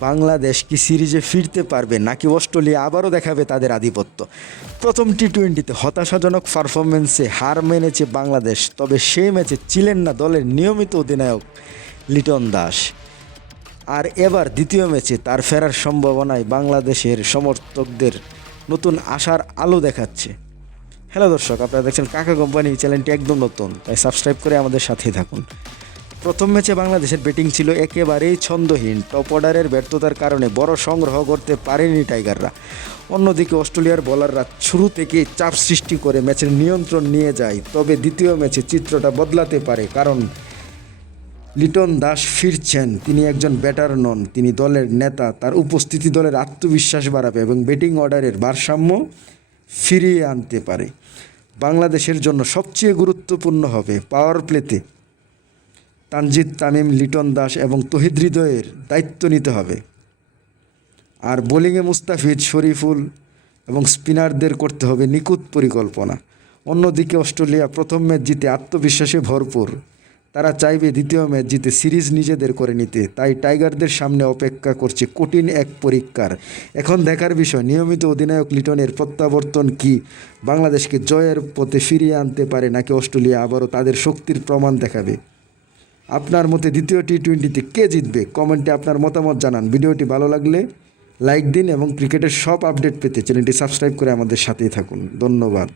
বাংলাদেশ কি সিরিজে ফিরতে পারবে নাকি অস্ট্রেলিয়া আবারও দেখাবে তাদের আধিপত্য? প্রথম টি-20তে হতাশাজনক পারফরমেন্সে হার মেনেছে বাংলাদেশ, তবে সেই ম্যাচে ছিলেন না দলের নিয়মিত অধিনায়ক লিটন দাস। আর এবার দ্বিতীয় ম্যাচে তার ফেরার সম্ভাবনায় বাংলাদেশের সমর্থকদের নতুন আশার আলো দেখাচ্ছে। হ্যালো দর্শক, আপনারা দেখছেন কাকা কোম্পানি, চ্যানেলটি একদম নতুন, তাই সাবস্ক্রাইব করে আমাদের সাথেই থাকুন। প্রথম ম্যাচে বাংলাদেশের ব্যাটিং ছিল একেবারেই ছন্দহীন। টপ অর্ডারের ব্যর্থতার কারণে বড় সংগ্রহ করতে পারেনি টাইগাররা। অন্যদিকে অস্ট্রেলিয়ার বোলাররা শুরু থেকেই চাপ সৃষ্টি করে ম্যাচের নিয়ন্ত্রণ নিয়ে যায়। তবে দ্বিতীয় ম্যাচে চিত্রটা বদলাতে পারে, কারণ লিটন দাস ফিরছেন। তিনি একজন ব্যাটার নন, তিনি দলের নেতা। তার উপস্থিতি দলের আত্মবিশ্বাস বাড়াবে এবং ব্যাটিং অর্ডারের ভারসাম্য ফিরিয়ে আনতে পারে। বাংলাদেশের জন্য সবচেয়ে গুরুত্বপূর্ণ হবে পাওয়ার প্লেতে তানজিদ তামিম, লিটন দাস এবং তহিদ হৃদয়ের দায়িত্ব নিতে হবে। আর বোলিংয়ে মুস্তাফিজ, শরীফুল এবং স্পিনারদের করতে হবে নিখুঁত পরিকল্পনা। অন্যদিকে অস্ট্রেলিয়া প্রথম ম্যাচ জিতে আত্মবিশ্বাসে ভরপুর। তারা চাইবে দ্বিতীয় ম্যাচ জিতে সিরিজ নিজেদের করে নিতে। তাই টাইগারদের সামনে অপেক্ষা করছে কঠিন এক পরীক্ষার। এখন দেখার বিষয়, নিয়মিত অধিনায়ক লিটনের প্রত্যাবর্তন কি বাংলাদেশকে জয়ের পথে ফিরিয়ে আনতে পারে, নাকি অস্ট্রেলিয়া আবারও তাদের শক্তির প্রমাণ দেখাবে। আপনার মতে দ্বিতীয় টি-20তে কে জিতবে? কমেন্টে আপনার মতামত জানান। ভিডিওটি ভালো লাগলে লাইক দিন এবং ক্রিকেটের সব আপডেট পেতে চ্যানেলটি সাবস্ক্রাইব করে আমাদের সাথেই থাকুন। ধন্যবাদ।